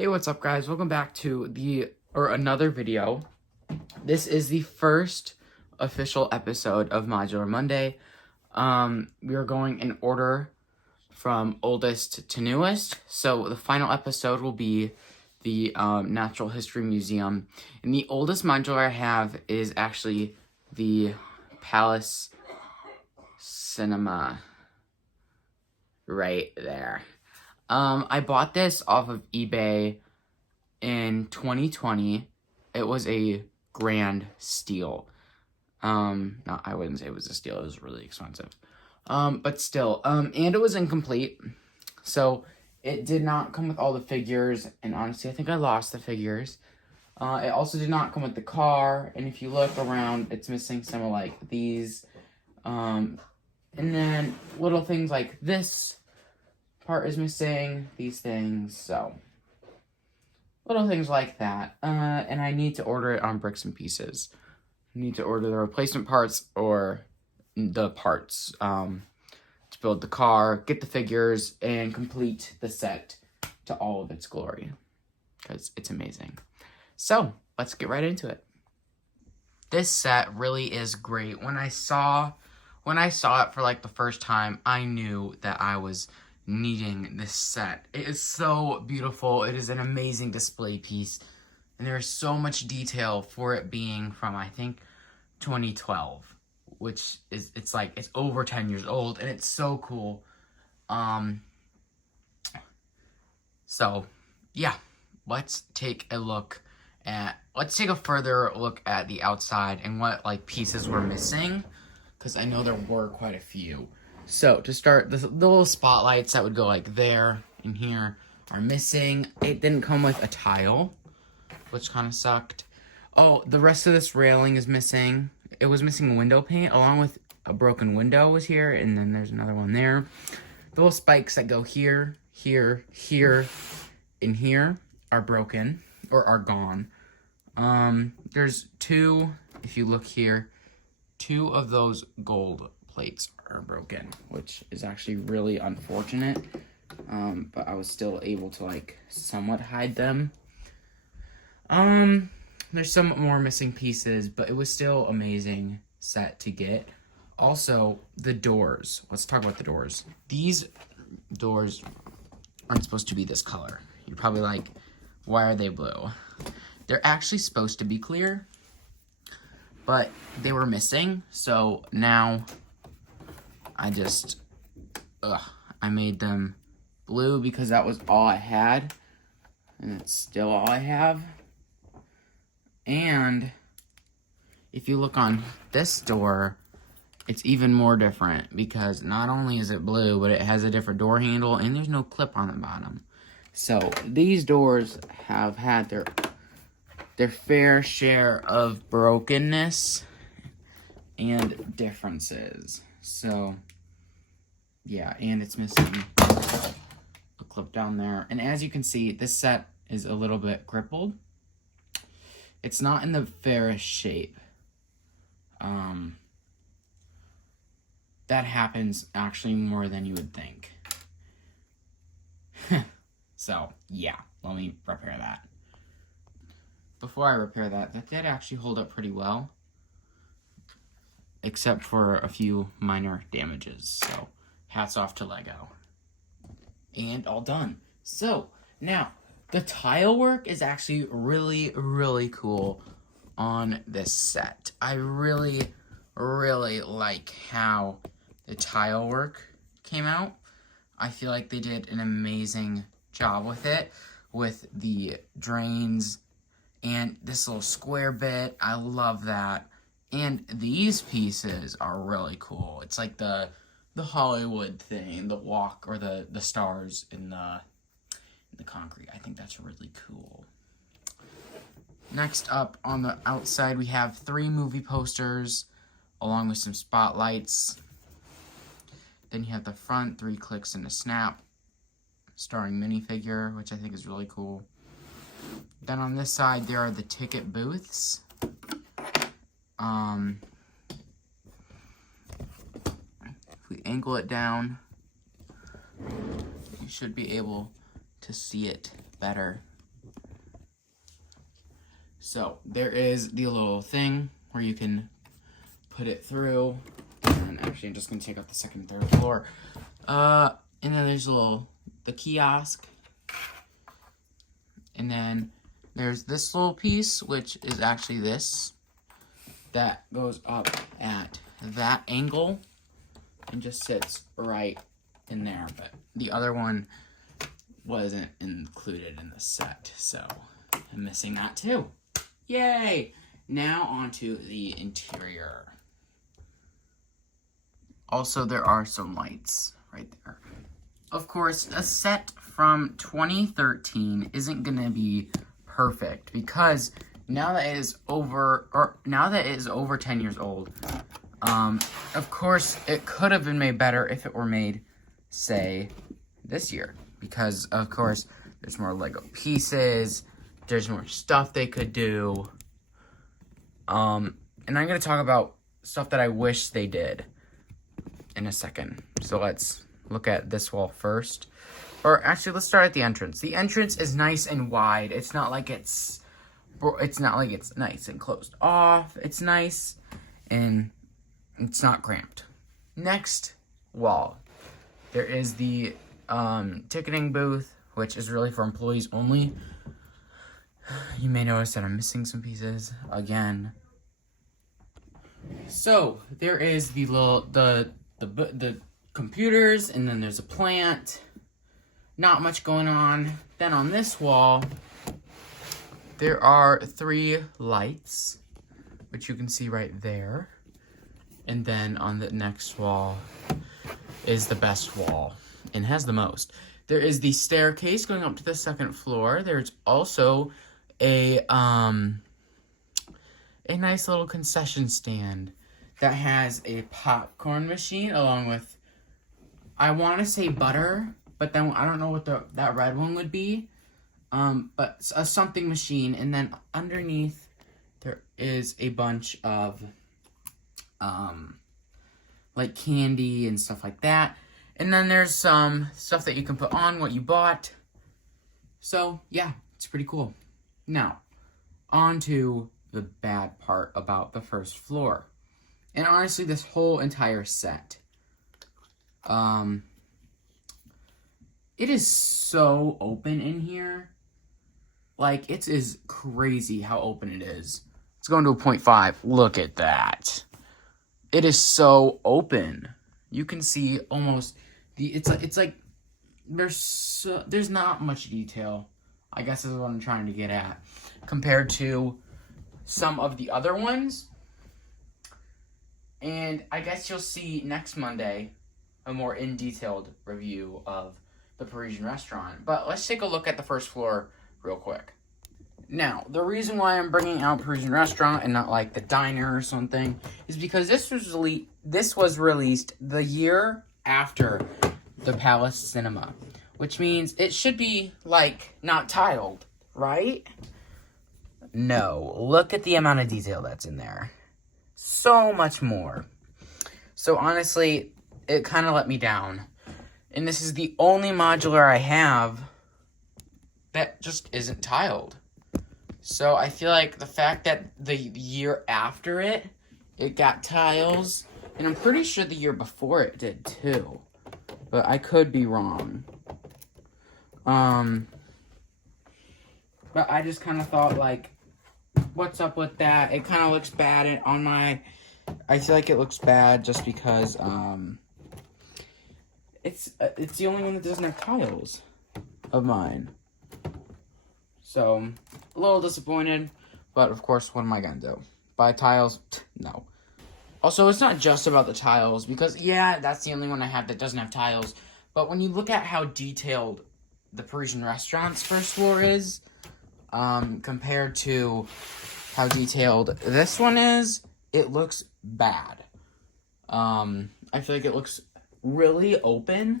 Hey, what's up guys? Welcome back to another video. This is the first official episode of Modular Monday. We are going in order from oldest to newest. So the final episode will be the Natural History Museum. And the oldest modular I have is actually the Palace Cinema right there. I bought this off of eBay in 2020. It was a grand steal. No, I wouldn't say it was a steal. It was really expensive. But still, and it was incomplete. So it did not come with all the figures, and honestly, I think I lost the figures. It also did not come with the car, and if you look around, it's missing some of like these. And then little things like this part is missing, these things, so little things like that. And I need to order it on Bricks and Pieces. I need to order the replacement parts or the parts to build the car, get the figures, and complete the set to all of its glory, because it's amazing. So let's get right into it. This set really is great. When I saw it for like the first time, I knew that I was needing this set. It is so beautiful. It is an amazing display piece, and there's so much detail for it being from, I think, 2012, which is, it's over 10 years old, and it's so cool. So yeah, let's take a further look at the outside and what like pieces were missing, because I know there were quite a few. So to start, the little spotlights that would go like there and here are missing. It didn't come with a tile, which kind of sucked. Oh, the rest of this railing is missing. It was missing window paint, along with a broken window was here, and then there's another one there. The little spikes that go here, here, here, and here are broken, or are gone. There's two, if you look here, two of those gold plates are broken, which is actually really unfortunate, but I was still able to like somewhat hide them. There's some more missing pieces, but it was still amazing set to get. Also, the doors. Let's talk about the doors. These doors aren't supposed to be this color. You're probably like, why are they blue? They're actually supposed to be clear, but they were missing, so now I made them blue because that was all I had, and it's still all I have. And if you look on this door, it's even more different, because not only is it blue, but it has a different door handle, and there's no clip on the bottom. So these doors have had their fair share of brokenness and differences. So yeah, and it's missing a clip down there. And as you can see, this set is a little bit crippled. It's not in the fairest shape. That happens actually more than you would think. So yeah, let me repair that. Before I repair that did actually hold up pretty well, except for a few minor damages. So hats off to Lego. And all done. So now the tile work is actually really, really cool on this set. I really, really like how the tile work came out. I feel like they did an amazing job with it, with the drains and this little square bit. I love that. And these pieces are really cool. It's like the Hollywood thing, the walk, or the stars in the concrete. I think that's really cool. Next up, on the outside, we have 3 movie posters, along with some spotlights. Then you have the front, 3 clicks and a snap, starring minifigure, which I think is really cool. Then on this side, there are the ticket booths. If we angle it down, you should be able to see it better So there is the little thing where you can put it through. And actually, I'm just gonna take out the second and third floor. And then there's the kiosk. And then there's this little piece, which is actually this, that goes up at that angle and just sits right in there. But the other one wasn't included in the set, so I'm missing that too. Yay! Now onto the interior. Also, there are some lights right there. Of course, a set from 2013 isn't gonna be perfect because now that it is over 10 years old, of course, it could have been made better if it were made, say, this year. Because, of course, there's more Lego pieces, there's more stuff they could do. And I'm going to talk about stuff that I wish they did in a second. So let's look at this wall first. Or actually, let's start at the entrance. The entrance is nice and wide. It's not like it's nice and closed off. It's nice and it's not cramped. Next wall, there is the ticketing booth, which is really for employees only. You may notice that I'm missing some pieces again. So there is the computers, and then there's a plant. Not much going on. Then on this wall, there are 3 lights, which you can see right there. And then on the next wall is the best wall and has the most. There is the staircase going up to the 2nd floor. There's also a nice little concession stand that has a popcorn machine along with, I want to say butter, but then I don't know what that red one would be. But a something machine, and then underneath there is a bunch of like candy and stuff like that. And then there's some stuff that you can put on what you bought. So yeah, it's pretty cool. Now, on to the bad part about the first floor. And honestly, this whole entire set. It is so open in here. Like, it is crazy how open it is. It's going to a 0.5. Look at that. It is so open. You can see almost it's like there's not much detail, I guess is what I'm trying to get at, compared to some of the other ones. And I guess you'll see next Monday a more in-detailed review of the Parisian restaurant. But let's take a look at the first floor real quick. Now, the reason why I'm bringing out Parisian restaurant and not like the diner or something is because this was released the year after the Palace Cinema, which means it should be like not tiled, right? No, look at the amount of detail that's in there. So much more. So honestly, it kind of let me down. And this is the only modular I have that just isn't tiled. So I feel like the fact that the year after it got tiles, and I'm pretty sure the year before it did too, but I could be wrong. But I just kind of thought, like, what's up with that? It kind of looks bad on my, I feel like it looks bad just because, it's the only one that doesn't have tiles of mine. So, a little disappointed, but of course, what am I gonna do? Buy tiles? No. Also, it's not just about the tiles, because, yeah, that's the only one I have that doesn't have tiles, but when you look at how detailed the Parisian restaurant's first floor is, compared to how detailed this one is, it looks bad. I feel like it looks really open,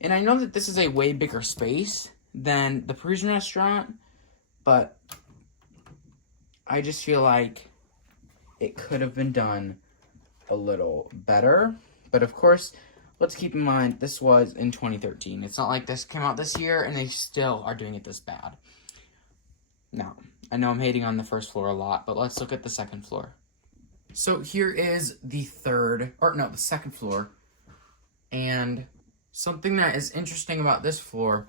and I know that this is a way bigger space than the Parisian restaurant, but I just feel like it could have been done a little better. But of course, let's keep in mind, this was in 2013. It's not like this came out this year and they still are doing it this bad. Now, I know I'm hating on the first floor a lot, but let's look at the second floor. So here is the second floor. And something that is interesting about this floor,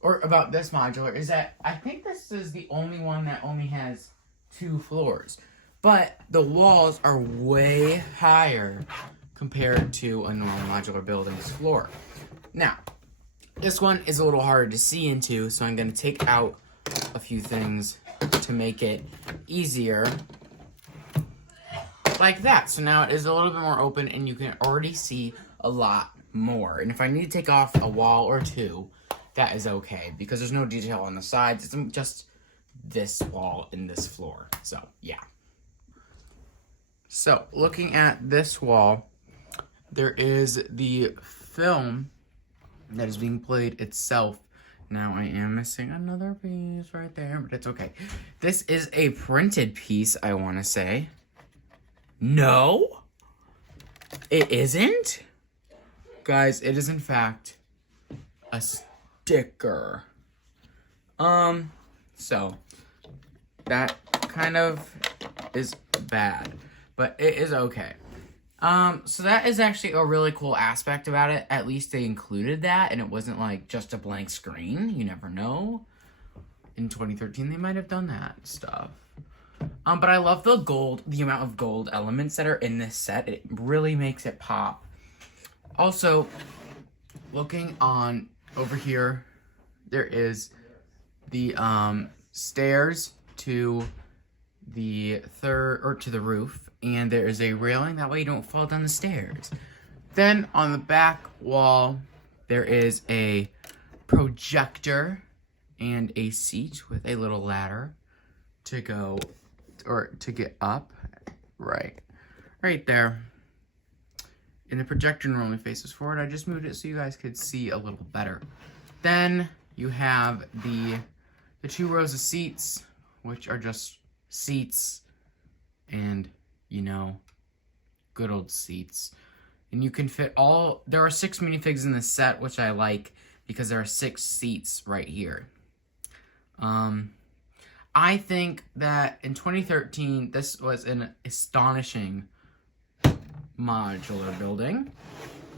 or about this modular, is that I think this is the only one that only has 2 floors. But the walls are way higher compared to a normal modular building's floor. Now, this one is a little harder to see into, so I'm going to take out a few things to make it easier. Like that. So now it is a little bit more open and you can already see a lot more. And if I need to take off a wall or 2, that is okay because there's no detail on the sides. It's just this wall and this floor. So, yeah. So, looking at this wall, there is the film that is being played itself. Now, I am missing another piece right there, but it's okay. This is a printed piece, I want to say. No, it isn't. Guys, it is in fact a sticker. So that kind of is bad, but it is okay. So that is actually a really cool aspect about it. At least they included that, and it wasn't like just a blank screen. You never know. In 2013, they might have done that stuff. But I love the amount of gold elements that are in this set. It really makes it pop. Also, looking on over here, there is the stairs to the to the roof, and there is a railing that way you don't fall down the stairs. Then on the back wall, there is a projector and a seat with a little ladder to go or to get up right there. And the projector normally faces forward. I just moved it so you guys could see a little better. Then you have the 2 rows of seats, which are just seats and, you know, good old seats. And you can fit there are 6 minifigs in this set, which I like because there are 6 seats right here. I think that in 2013, this was an astonishing modular building.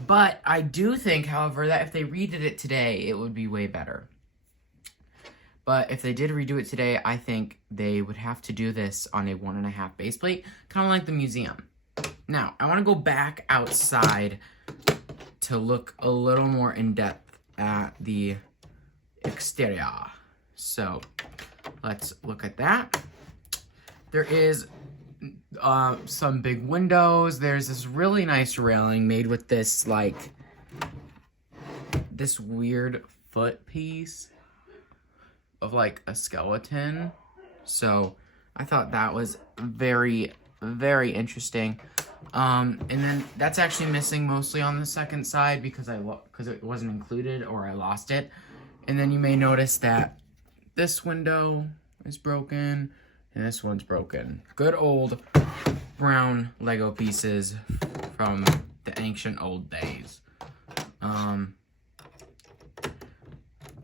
But I do think, however, that if they redid it today, it would be way better. But if they did redo it today, I think they would have to do this on a 1.5 base plate, kind of like the museum. Now, I want to go back outside to look a little more in depth at the exterior. So, let's look at that. There is some big windows. There's this really nice railing made with this, like, this weird foot piece of, like, a skeleton. So, I thought that was very, very interesting. And then that's actually missing mostly on the second side because it wasn't included or I lost it. And then you may notice that this window is broken and this one's broken. Good old brown Lego pieces from the ancient old days.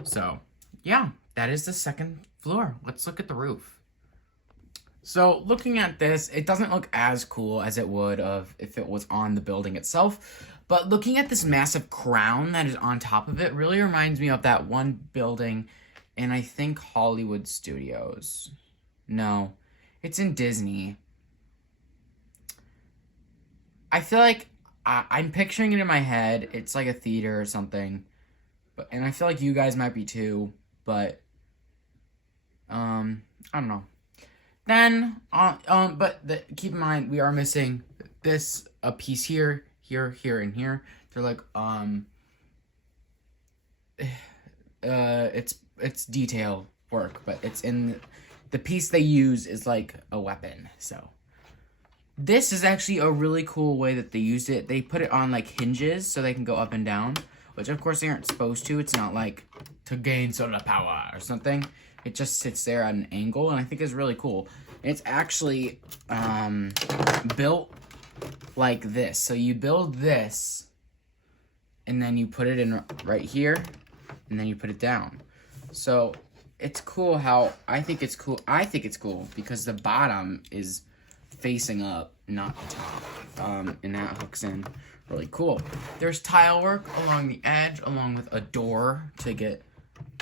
So yeah, that is the second floor. Let's look at the roof. So looking at this, it doesn't look as cool as it would if it was on the building itself. But looking at this massive crown that is on top of it really reminds me of that one building in, I think, Hollywood Studios. No, it's in Disney. I feel like I'm picturing it in my head. It's like a theater or something. And I feel like you guys might be too. But, I don't know. Then, keep in mind, we are missing a piece here, and here. They're like, it's detail work, but it's in, the piece they use is like a weapon, so. This is actually a really cool way that they used it. They put it on, like, hinges so they can go up and down, which, of course, they aren't supposed to. It's not, like, to gain solar power or something. It just sits there at an angle, and I think it's really cool. It's actually built like this. So you build this, and then you put it in right here, and then you put it down. So it's cool how, I think it's cool because the bottom is facing up, not the top. And that hooks in really cool. There's tile work along the edge, along with a door to get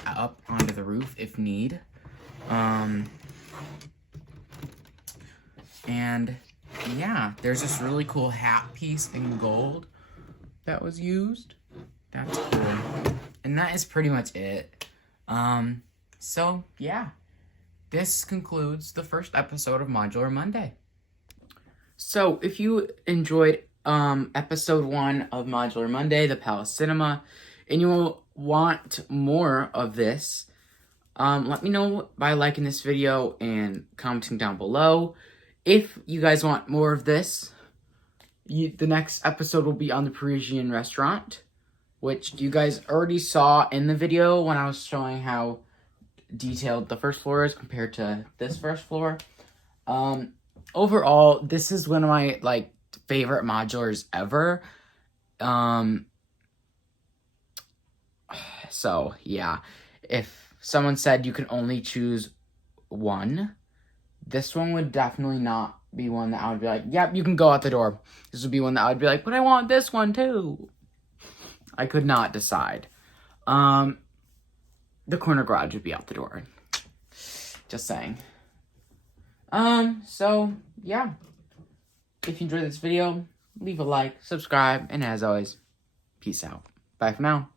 up onto the roof if need. And yeah, there's this really cool hat piece in gold that was used. That's cool. And that is pretty much it. So yeah, this concludes the first episode of Modular Monday. So if you enjoyed episode 1 of Modular Monday, the Palace Cinema, and you will want more of this, let me know by liking this video and commenting down below. If you guys want more of this, the next episode will be on the Parisian restaurant, which you guys already saw in the video when I was showing how detailed the first floor is compared to this first floor. Overall, this is one of my, like, favorite modulars ever. So, yeah. If someone said you can only choose one, this one would definitely not be one that I would be like, yep, you can go out the door. This would be one that I would be like, but I want this one too. I could not decide. The corner garage would be out the door. Just saying. So, yeah. If you enjoyed this video, leave a like, subscribe, and as always, peace out. Bye for now.